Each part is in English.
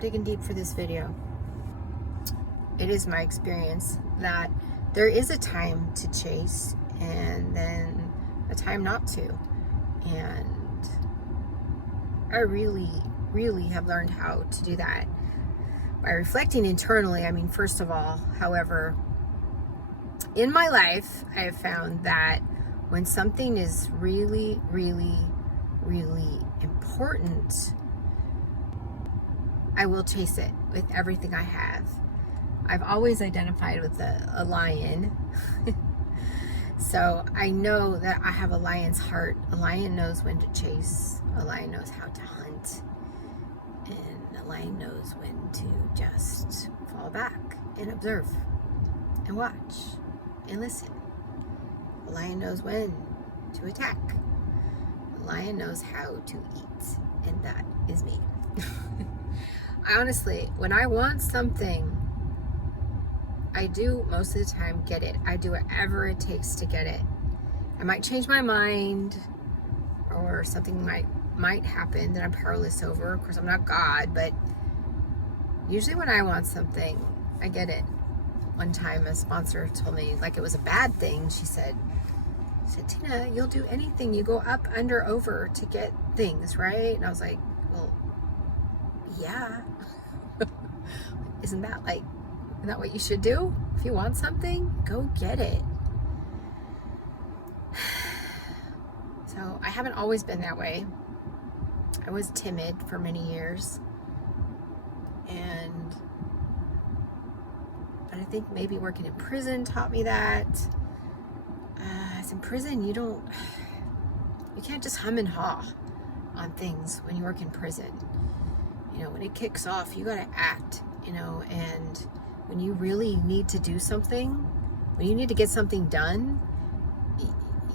digging deep for this video. It is my experience that there is a time to chase and then a time not to. And I really have learned how to do that by reflecting internally. I mean, first of all, however, in my life, I have found that when something is really important, I will chase it with everything I have. I've always identified with a lion. So I know that I have a lion's heart. A lion knows when to chase. A lion knows how to hunt. And a lion knows when to just fall back and observe and watch and listen. A lion knows when to attack. A lion knows how to eat. And that is me. Honestly, when I want something, I do most of the time get it. I do whatever it takes to get it. I might change my mind, or something might happen that I'm powerless over. Of course, I'm not God, but usually when I want something, I get it. One time a sponsor told me like it was a bad thing. She said, Tina, you'll do anything. You go up, under, over to get things, right? And I was like, well, yeah. Isn't that what you should do? If you want something, go get it. So I haven't always been that way. I was timid for many years. But I think maybe working in prison taught me that. As in prison, you can't just hum and haw on things when you work in prison. You know, when it kicks off, you gotta act, and when you really need to do something, when you need to get something done,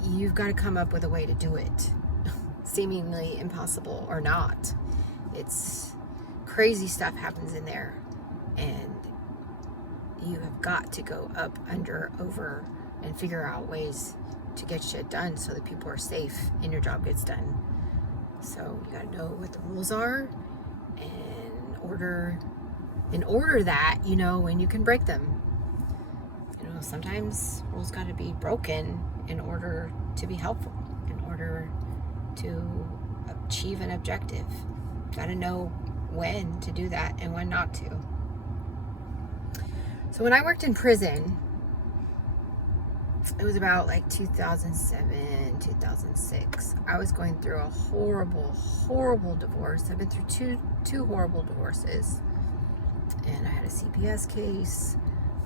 you've got to come up with a way to do it. Seemingly impossible or not. It's crazy stuff happens in there, and you have got to go up, under, over, and figure out ways to get shit done so that people are safe and your job gets done. So you got to know what the rules are, and in order that, when you can break them. Sometimes rules got to be broken in order to be helpful, in order to achieve an objective. Got to know when to do that and when not to. So when I worked in prison, it was about 2007, 2006. I was going through a horrible divorce. I've been through two horrible divorces. And I had a CPS case.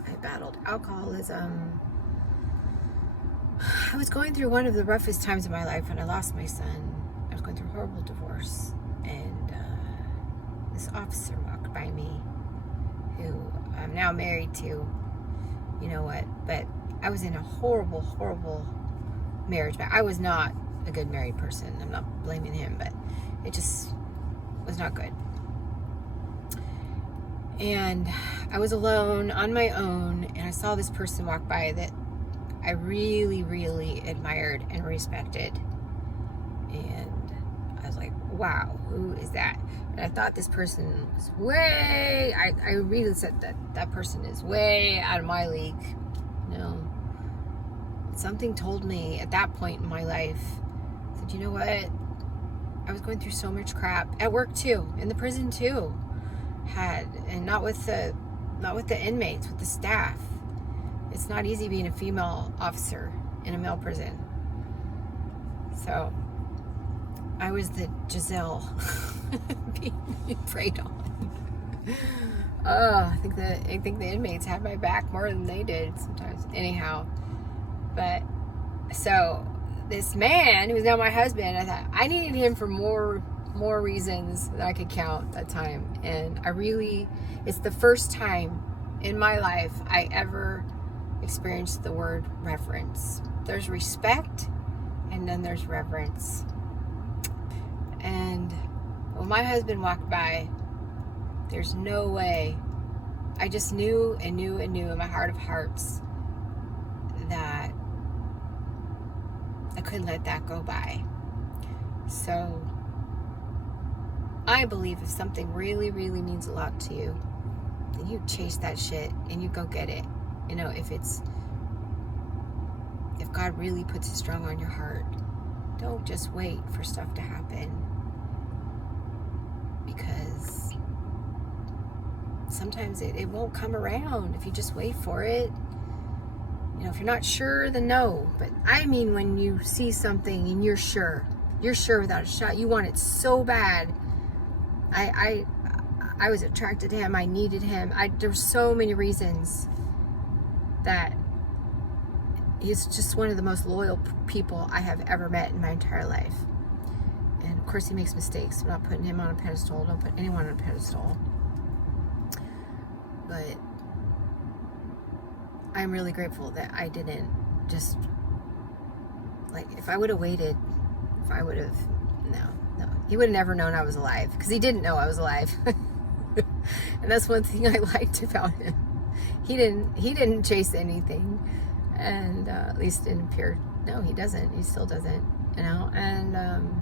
I battled alcoholism. I was going through one of the roughest times of my life when I lost my son. I was going through a horrible divorce. And this officer walked by me, who I'm now married to. You know what? But I was in a horrible marriage. But I was not a good married person. I'm not blaming him, but it just was not good. And I was alone, on my own, and I saw this person walk by that I really admired and respected. And I was like, wow, who is that? And I thought this person was I really said that person is way out of my league. Something told me at that point in my life, I said, you know what? I was going through so much crap at work too, in the prison too. And not with the inmates, with the staff. It's not easy being a female officer in a male prison. So I was the Giselle being preyed on. I think the inmates had my back more than they did sometimes. Anyhow, but so this man, who's now my husband, I thought I needed him for more reasons that I could count that time. And it's the first time in my life I ever experienced the word reverence. There's respect, and then there's reverence. And when my husband walked by, there's no way. I just knew in my heart of hearts that I couldn't let that go by. So I believe if something really, really means a lot to you, then you chase that shit and you go get it. You know, if God really puts it strong on your heart, don't just wait for stuff to happen, because sometimes it won't come around if you just wait for it. You know, if you're not sure, then no. But I mean, when you see something and you're sure without a shot, you want it so bad. I was attracted to him. I needed him. There were so many reasons that he's just one of the most loyal people I have ever met in my entire life. And of course he makes mistakes. I'm not putting him on a pedestal. Don't put anyone on a pedestal. But I'm really grateful that I didn't just, like, if I would have waited, no, he would have never known I was alive, because he didn't know I was alive. And that's one thing I liked about him. He didn't chase anything, and at least in pure, no, he doesn't. He still doesn't, you know. And I don't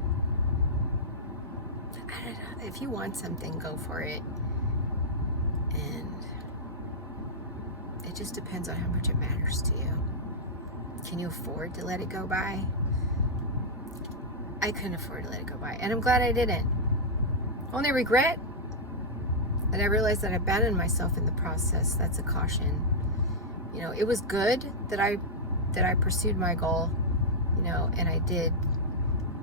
know, if you want something, go for it. And it just depends on how much it matters to you. Can you afford to let it go by? I couldn't afford to let it go by, and I'm glad I didn't. Only regret that I realized that I abandoned myself in the process. That's a caution. You know, it was good that I pursued my goal, you know, and I did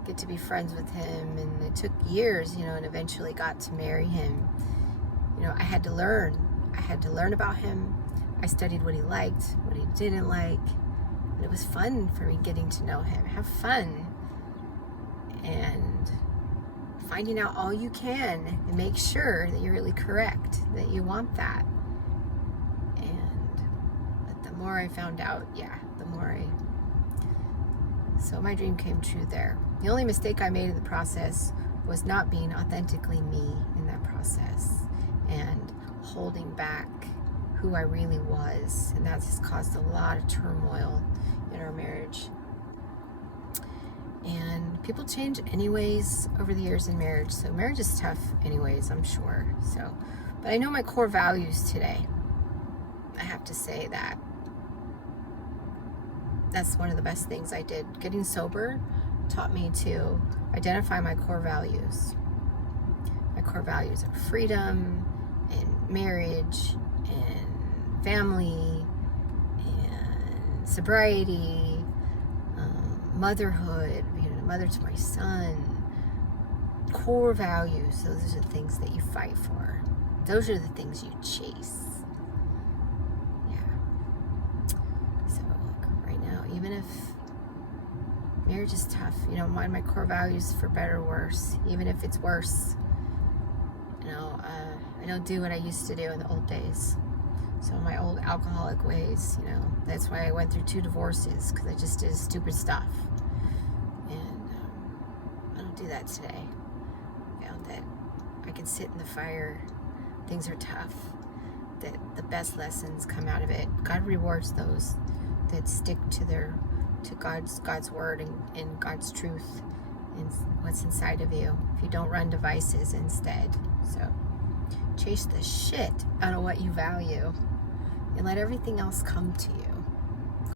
get to be friends with him, and it took years, you know, and eventually got to marry him. You know, I had to learn about him. I studied what he liked, what he didn't like, and it was fun for me getting to know him. Have fun and finding out all you can, and make sure that you're really correct, that you want that. But the more I found out, so my dream came true there. The only mistake I made in the process was not being authentically me in that process, and holding back who I really was, and that's caused a lot of turmoil in our marriage. And people change anyways over the years in marriage, so marriage is tough anyways, I'm sure. So, but I know my core values today. I have to say that that's one of the best things I did. Getting sober taught me to identify my core values. My core values are freedom, and marriage, and family, and sobriety, motherhood, being a mother to my son. Core values, those are the things that you fight for. Those are the things you chase. Yeah. So, like, right now, even if marriage is tough, you know, my core values, for better or worse, even if it's worse, you know, I don't do what I used to do in the old days. So my old alcoholic ways, you know, that's why I went through 2 divorces, because I just did stupid stuff. And I don't do that today. I found that I can sit in the fire. Things are tough. That the best lessons come out of it. God rewards those that stick to God's word and God's truth and what's inside of you. If you don't run to vices instead. So chase the shit out of what you value, and let everything else come to you.